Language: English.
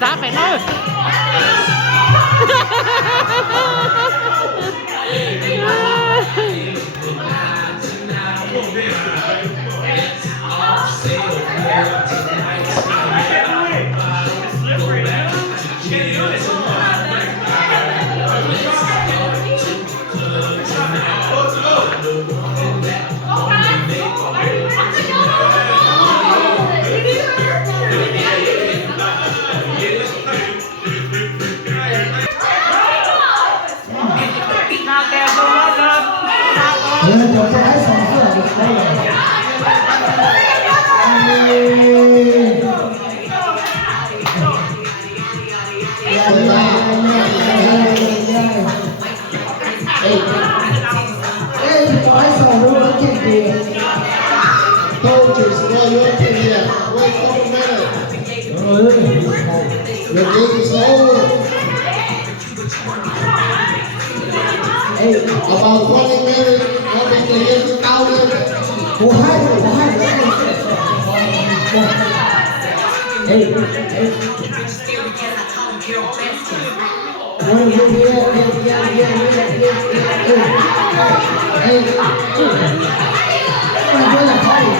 Giá phải nói. Cho cái xong rất là được đây này. Hey, I saw one kid there. Told you, so you up in here. Wait for a minute. The game is over. About 20 minutes, I'll be the end out of it. Hey,